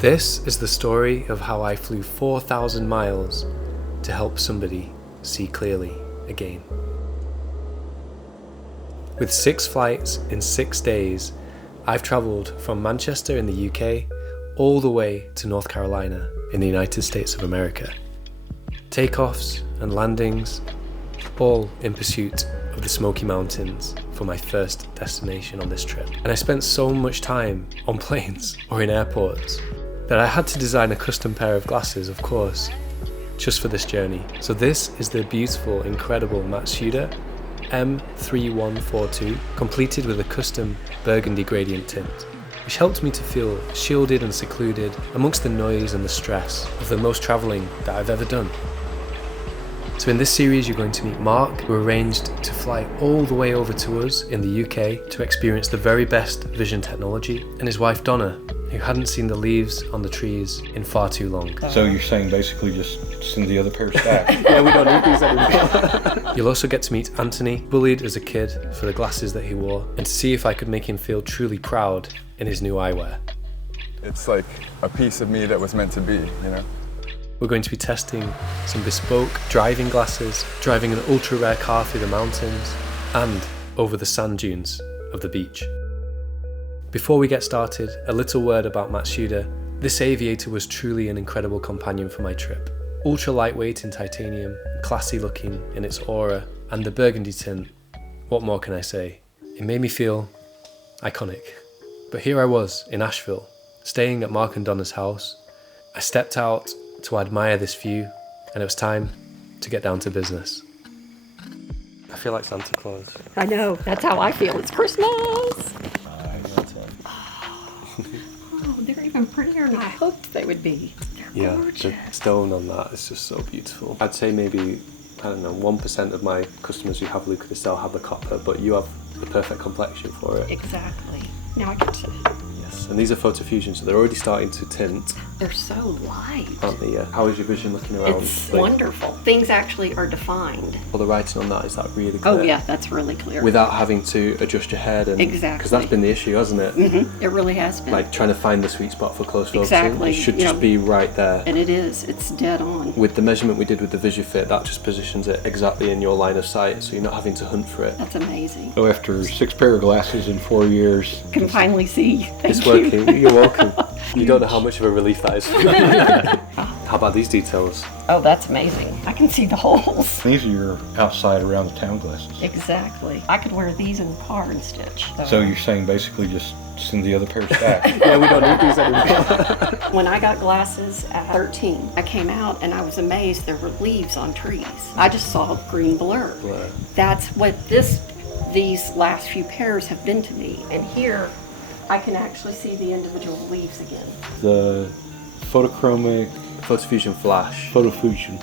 This is the story of how I flew 4,000 miles to help somebody see clearly again. With 6 flights in 6 days, I've travelled from Manchester in the UK all the way to North Carolina in the United States of America. Takeoffs and landings, all in pursuit of the Smoky Mountains for my first destination on this trip. And I spent so much time on planes or in airports that I had to design a custom pair of glasses, of course, just for this journey. So this is the beautiful, incredible Matsuda M3142, completed with a custom burgundy gradient tint, which helped me to feel shielded and secluded amongst the noise and the stress of the most travelling that I've ever done. So in this series you're going to meet Mark, who arranged to fly all the way over to us in the UK to experience the very best vision technology, and his wife Donna, who hadn't seen the leaves on the trees in far too long. So you're saying basically just send the other pair back? Yeah, we don't need these anymore. You'll also get to meet Anthony, bullied as a kid for the glasses that he wore, and to see if I could make him feel truly proud in his new eyewear. It's like a piece of me that was meant to be, you know? We're going to be testing some bespoke driving glasses, driving an ultra-rare car through the mountains, and over the sand dunes of the beach. Before we get started, a little word about Matsuda. This aviator was truly an incredible companion for my trip. Ultra lightweight in titanium, classy looking in its aura, and the burgundy tint. What more can I say? It made me feel iconic. But here I was in Asheville, staying at Mark and Donna's house. I stepped out to admire this view, and it was time to get down to business. I feel like Santa Claus. I know, that's how I feel. It's Christmas! Oh, they're even prettier than I hoped they would be. They're gorgeous. The stone on that is just so beautiful. I'd say maybe, 1% of my customers who have Luca de Stel have the copper, but you have the perfect complexion for it. Exactly. Now I get to... Yes, and these are photo fusion, so they're already starting to tint. They're so light. Aren't they? Yeah. How is your vision looking around? It's wonderful. Things actually are defined. All the writing on that, is that really clear? Oh yeah, that's really clear. Without having to adjust your head and... Exactly. Because that's been the issue, hasn't it? Mm-hmm. It really has been. Like trying to find the sweet spot for close focusing. Exactly. It should just be right there. And it is. It's dead on. With the measurement we did with the VisuFit, that just positions it exactly in your line of sight, so you're not having to hunt for it. That's amazing. So after 6 pair of glasses in 4 years... Can finally see. It's working. You're welcome. You don't know how much of a relief that is for me. How about these details? Oh, that's amazing. I can see the holes. These are your outside around the town glasses. Exactly. I could wear these in the car and stitch. So you're saying basically just send the other pair back? Yeah, we don't need these anymore. When I got glasses at 13, I came out and I was amazed there were leaves on trees. I just saw green blur. That's what these last few pairs have been to me. And here, I can actually see the individual leaves again. The photochromic... Photo Fusion Flash. Photo Fusion.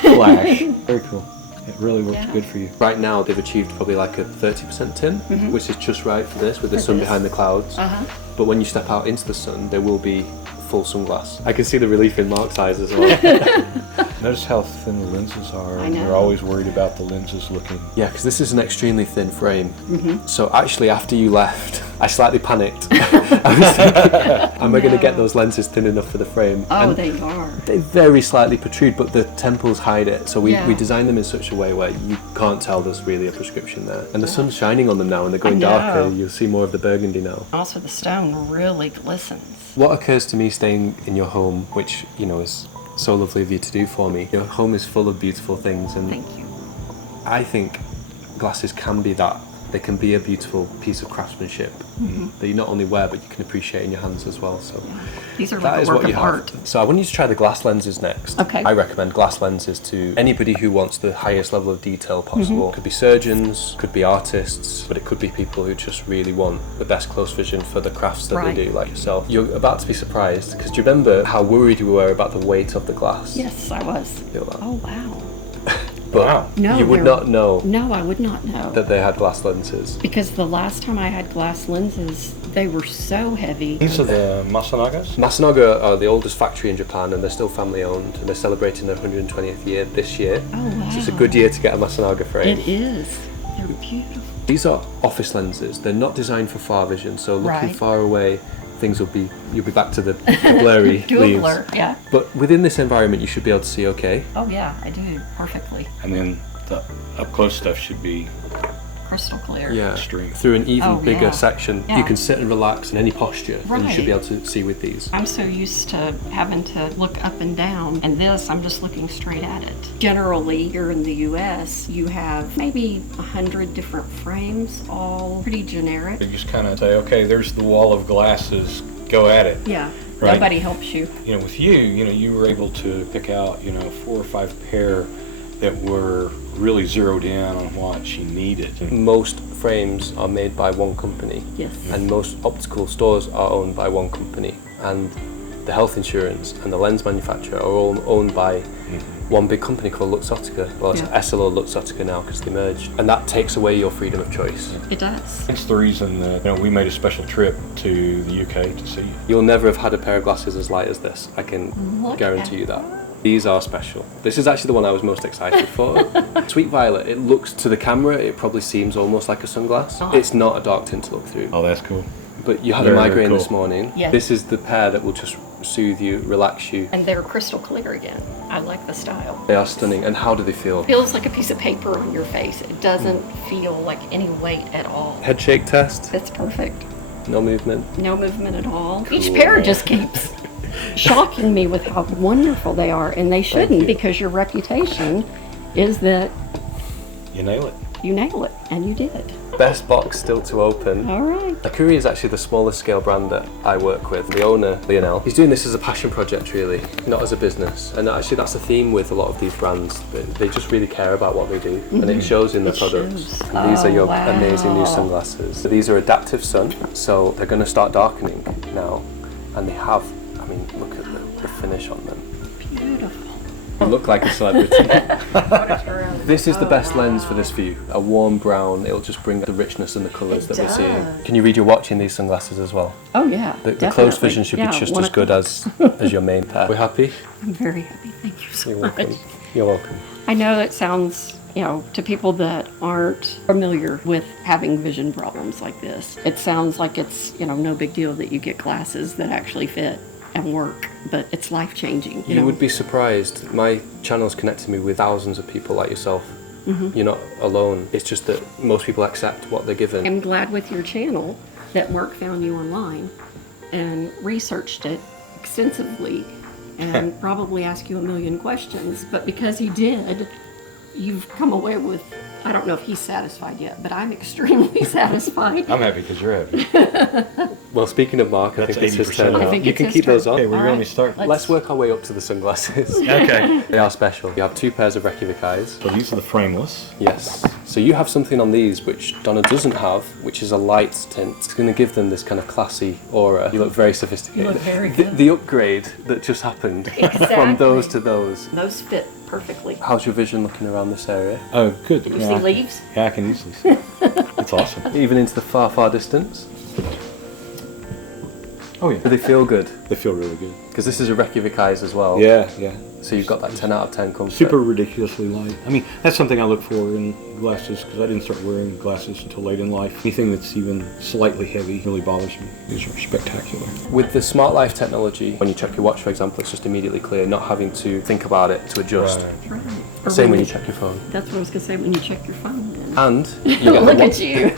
Flash. Very cool. It really works good for you. Right now, they've achieved probably like a 30% tint, which is just right for this, with the sun behind the clouds. But when you step out into the sun, there will be full sunglass. I can see the relief in Mark's eyes as well. Notice how thin the lenses are. I know. You're always worried about the lenses looking... Yeah, because this is an extremely thin frame. So actually, after you left, I slightly panicked. I was thinking, am I going to get those lenses thin enough for the frame? Oh, and they are. they very slightly protrude, but the temples hide it. So we designed them in such a way where you can't tell there's really a prescription there. And the sun's shining on them now, and they're going darker. You'll see more of the burgundy now. Also, the stone really glistens. What occurs to me staying in your home, which, is so lovely of you to do for me. Your home is full of beautiful things, and Thank you. I think glasses can be that. They can be a beautiful piece of craftsmanship that you not only wear, but you can appreciate in your hands as well. So These are that like is a work what you of art. have. So I want you to try the glass lenses next. Okay. I recommend glass lenses to anybody who wants the highest level of detail possible. Could be surgeons, could be artists, but it could be people who just really want the best close vision for the crafts that they do, like yourself. You're about to be surprised, because do you remember how worried you were about the weight of the glass? Yes, I was. Feel that? Oh, wow. But No, you would not know No, I would not know. that they had glass lenses. Because the last time I had glass lenses, they were so heavy. These are the Masanagas? Masanaga are the oldest factory in Japan, and they're still family owned, and they're celebrating their 120th year this year. Oh, wow. So it's a good year to get a Masanaga frame. It is. They're beautiful. These are office lenses. They're not designed for far vision, so looking Right. far away, things you'll be back to the blurry Do a leaves. blur, yeah. But within this environment, you should be able to see okay. Oh yeah, I do perfectly. And then the up close stuff should be Crystal clear. Yeah, extreme. through an even Oh, bigger yeah. section. Yeah. You can sit and relax in any posture, and you should be Right. able to see with these. I'm so used to having to look up and down, and this, I'm just looking straight at it. Generally, here in the US, you have maybe 100 different frames, all pretty generic. You just kind of say, okay, there's the wall of glasses, go at it. Yeah, Right. nobody helps you. You know, with you were able to pick out, 4 or 5 pair that were really zeroed in on what she needed. Most frames are made by one company, Yes. and most optical stores are owned by one company, and the health insurance and the lens manufacturer are all owned by one big company called Luxottica. Well, it's Yeah. Essilor Luxottica now because they merged, and that takes away your freedom of choice. It does. It's the reason that we made a special trip to the UK to see you. You'll never have had a pair of glasses as light as this. I can Look guarantee at you that. These are special. This is actually the one I was most excited for. Sweet Violet, it looks to the camera, it probably seems almost like a sunglass. Oh. It's not a dark tint to look through. Oh, that's cool. But you had Very, a very migraine cool. this morning. Yes. This is the pair that will just soothe you, relax you. And they're crystal clear again. I like the style. They are stunning. And how do they feel? Feels like a piece of paper on your face. It doesn't feel like any weight at all. Head shake test, It's perfect. no movement. No movement at all. Each Cool. pair just keeps shocking me with how wonderful they are, and they shouldn't, you. because your reputation is that You nail it. you nail it, and you did. Best box still to open. All right. Akuri is actually the smallest scale brand that I work with. The owner, Lionel, he's doing this as a passion project really, not as a business. And actually that's a theme with a lot of these brands. They just really care about what they do, and it shows in their It products. shows. And these are Oh, your wow. amazing new sunglasses. So these are adaptive sun, so they're going to start darkening now. And they have, I mean, look at the finish on them. Beautiful. You look like a celebrity. What a thrill. This is the best lens for this view. A warm brown, it'll just bring the richness and the colours It that we're seeing. does. Can you read your watch in these sunglasses as well? Oh yeah. The closed vision should be just as good as your main pair. We're happy? I'm very happy. Thank you so You're much. welcome. You're welcome. I know it sounds, to people that aren't familiar with having vision problems like this, it sounds like it's, no big deal that you get glasses that actually fit and work, but it's life-changing. You would be surprised. My channel's connected me with thousands of people like yourself. You're not alone. It's just that most people accept what they're given. I'm glad with your channel that Mark found you online and researched it extensively and probably asked you a million questions, but because he did, you've come away with, I don't know if he's satisfied yet, but I'm extremely satisfied. I'm happy because you're happy. Well, speaking of Mark, I That's think it's his 80%. turn I now. think You it's can his keep turn. those on. Okay, where do you want me to start? Let's work our way up to the sunglasses. Okay. They are special. You have 2 pairs of Reykjavik eyes. So these are the frameless. Yes. So you have something on these which Donna doesn't have, which is a light tint. It's going to give them this kind of classy aura. You look very sophisticated. You look very The- good. The upgrade that just happened from those to those. Those fit perfectly. How's your vision looking around this area? Oh, good. You see leaves? Yeah, I can easily see. It's awesome. Even into the far, far distance? Oh yeah. Do they feel good? They feel really good. Because this is a Reykjavik eyes as well. Yeah, yeah. So you've got that 10 out of 10 comfort. Super ridiculously light. I mean, that's something I look for in glasses because I didn't start wearing glasses until late in life. Anything that's even slightly heavy really bothers me. These are spectacular. With the Smart Life technology, when you check your watch, for example, it's just immediately clear, not having to think about it to adjust. That's right. Or Same when you- you check your phone. That's what I was going to say, when you check your phone. Then. And you get Look the at you.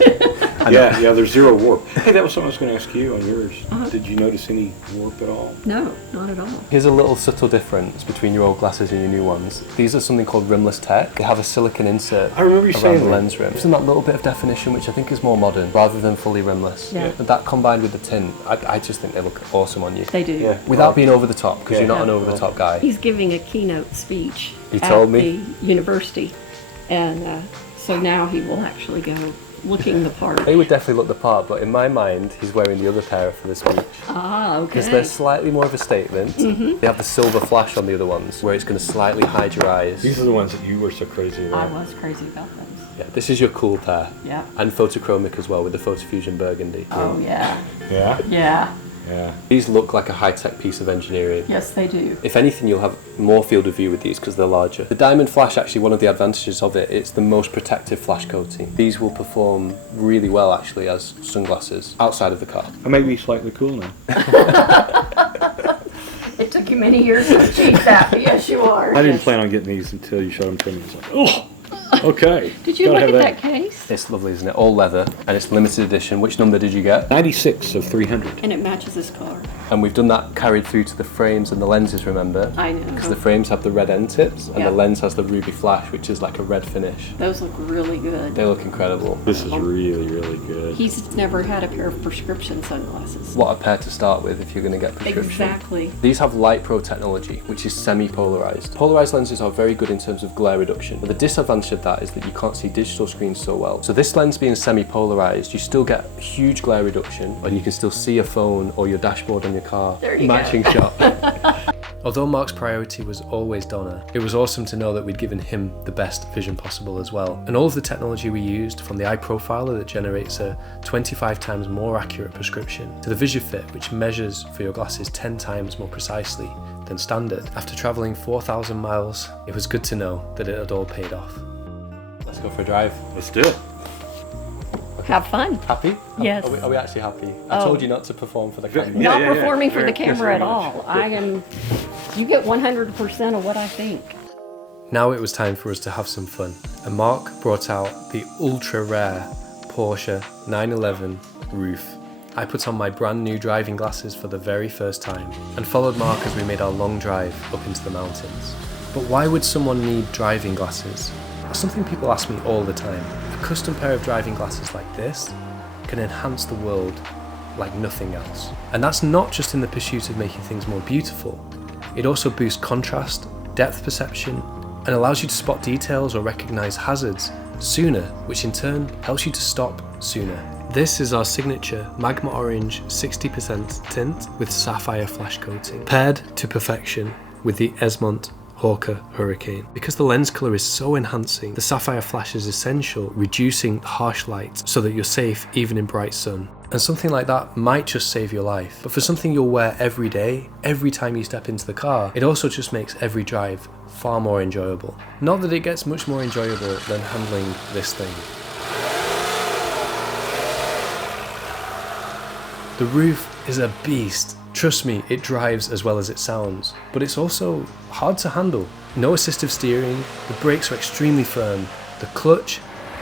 Yeah, there's zero warp. Hey, that was something I was going to ask you on yours. Uh-huh. Did you notice any warp at all? No, not at all. Here's a little subtle difference between your old glasses and your new ones. These are something called rimless tech. They have a silicone insert I remember you around saying the that. lens rim. Gives them that little bit of definition, which I think is more modern, rather than fully rimless. Yeah. And that combined with the tint, I just think they look awesome on you. They do. Yeah. Without being over the top, because Yeah. you're not an Yeah. over the top guy. He's giving a keynote speech He at told me. the university, and so now he will actually go looking the part. They would definitely look the part, but in my mind, he's wearing the other pair for the speech. Ah, okay. Because they're slightly more of a statement. They have the silver flash on the other ones, where it's going to slightly hide your eyes. These are the ones that you were so crazy I about. was crazy about those. Yeah, this is your cool pair. Yeah. And photochromic as well, with the Photofusion Burgundy. Oh yeah. Yeah? Yeah. Yeah. These look like a high-tech piece of engineering. Yes, they do. If anything, you'll have more field of view with these because they're larger. The diamond flash, actually, one of the advantages of it, it's the most protective flash coating. These will perform really well, actually, as sunglasses outside of the car. I may be slightly cool now. It took you many years to achieve that, but yes, you are. I didn't plan on getting these until you showed them to me. It's like, oh, okay. Did you Gotta look at have that case? It's lovely, isn't it? All leather, and it's limited edition. Which number did you get? 96 of 300. And it matches this car. And we've done that carried through to the frames and the lenses, remember? I know. Because the frames have the red end tips, and Yeah. the lens has the ruby flash, which is like a red finish. Those look really good. They look incredible. This is really, really good. He's never had a pair of prescription sunglasses. What a pair to start with if you're going to get prescription. Exactly. These have Light Pro technology, which is semi-polarized. Polarized lenses are very good in terms of glare reduction, but the disadvantage of that is that you can't see digital screens so well. So this lens being semi-polarized, you still get huge glare reduction, and you can still see a phone or your dashboard on your car. There you go. Matching shot. Although Mark's priority was always Donna, it was awesome to know that we'd given him the best vision possible as well. And all of the technology we used, from the eye profiler that generates a 25 times more accurate prescription, to the VisuFit, which measures for your glasses 10 times more precisely than standard. After travelling 4,000 miles, it was good to know that it had all paid off. Let's go for a drive. Let's do it. Have fun. Happy? Yes. Are we actually happy? I Oh. told you not to perform for the camera. Yeah, Not yeah, yeah. performing for the Yes, camera at very all. much. I am. You get 100% of what I think. Now it was time for us to have some fun, and Mark brought out the ultra rare Porsche 911 roof. I put on my brand new driving glasses for the very first time and followed Mark as we made our long drive up into the mountains. But why would someone need driving glasses? That's something people ask me all the time. A custom pair of driving glasses like this can enhance the world like nothing else. And that's not just in the pursuit of making things more beautiful. It also boosts contrast, depth perception, and allows you to spot details or recognize hazards sooner, which in turn helps you to stop sooner. This is our signature Magma Orange 60% tint with sapphire flash coating, paired to perfection with the Esmont Hawker Hurricane. Because the lens colour is so enhancing, the sapphire flash is essential, reducing harsh light so that you're safe even in bright sun. And something like that might just save your life. But for something you'll wear every day, every time you step into the car, it also just makes every drive far more enjoyable. Not that it gets much more enjoyable than handling this thing. The roof is a beast. Trust me, it drives as well as it sounds, but it's also hard to handle. No assistive steering, the brakes are extremely firm, the clutch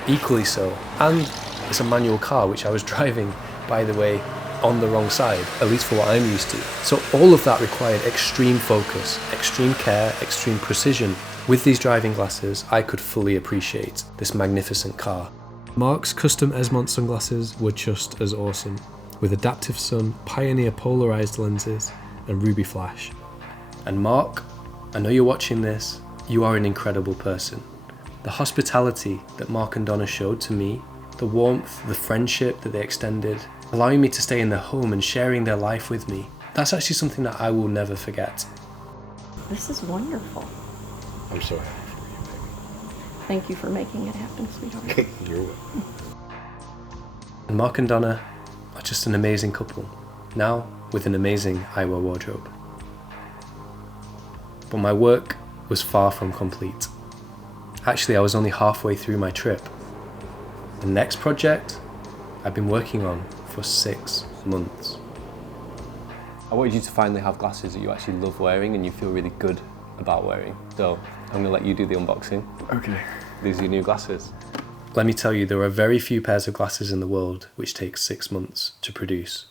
equally so, and it's a manual car, which I was driving, by the way, on the wrong side, at least for what I'm used to. So all of that required extreme focus, extreme care, extreme precision. With these driving glasses, I could fully appreciate this magnificent car. Mark's custom Esmont sunglasses were just as awesome, with adaptive sun, Pioneer polarized lenses, and ruby flash. And Mark, I know you're watching this, you are an incredible person. The hospitality that Mark and Donna showed to me, the warmth, the friendship that they extended, allowing me to stay in their home and sharing their life with me, that's actually something that I will never forget. This is wonderful. I'm so happy for Thank you for making it happen, sweetheart. you, baby. You're welcome. And Mark and Donna are just an amazing couple, now with an amazing eyewear wardrobe. But my work was far from complete. Actually, I was only halfway through my trip. The next project I've been working on for 6 months. I wanted you to finally have glasses that you actually love wearing and you feel really good about wearing. So I'm going to let you do the unboxing. Okay. These are your new glasses. Let me tell you, there are very few pairs of glasses in the world which take 6 months to produce.